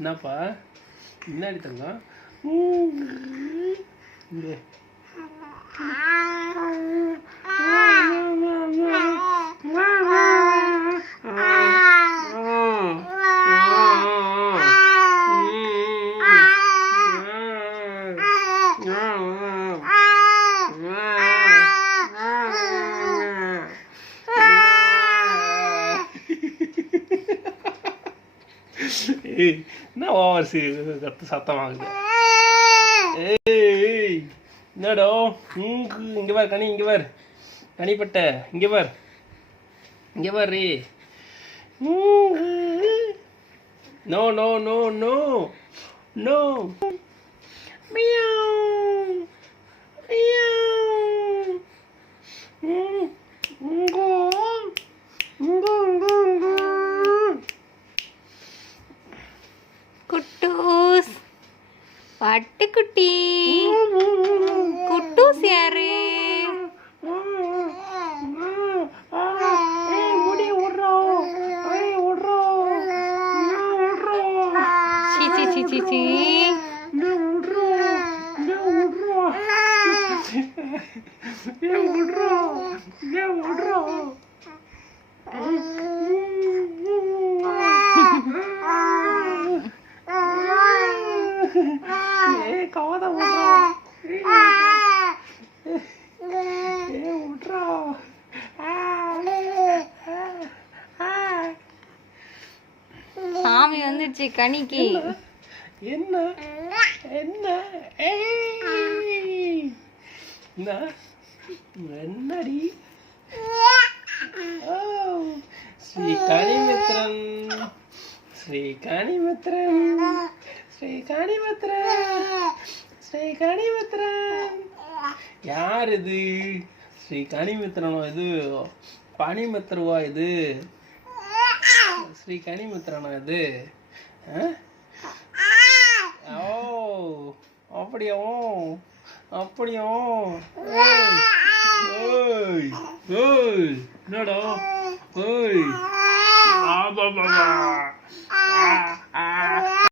என்னப்பா முன்னாடி தங்கம் இங்கே என்ன ஓவர் கத்து சத்தமாகுது. ஏய் என்னடோ இங்கே பார் கனி, இங்கே பார் கனிப்பட்ட, இங்கே பார், இங்கே பார் ரீ. No no no no no meow meow. குட்டூஸ் பட்டுக்குட்டி. குட்டூஸ் யாரு? சாமி வந்துச்சு கனிக்கு. என்ன என்ன என்னடி? ஸ்ரீ கனிமித்ரன், ஸ்ரீ கனிமித்ரன், ஸ்ரீ கனிமித்ரன், ஸ்ரீ கனிமித்ரன். யார் இது? ஸ்ரீ கனிமித்ரனோ இது? பனிமித்ரவா இது? ஸ்ரீ கனிமித்ரனா இது? ஓ அப்படியோ அப்படியோ. ஓய் ஓய் என்னடா? ஓய் ஆ பாபா.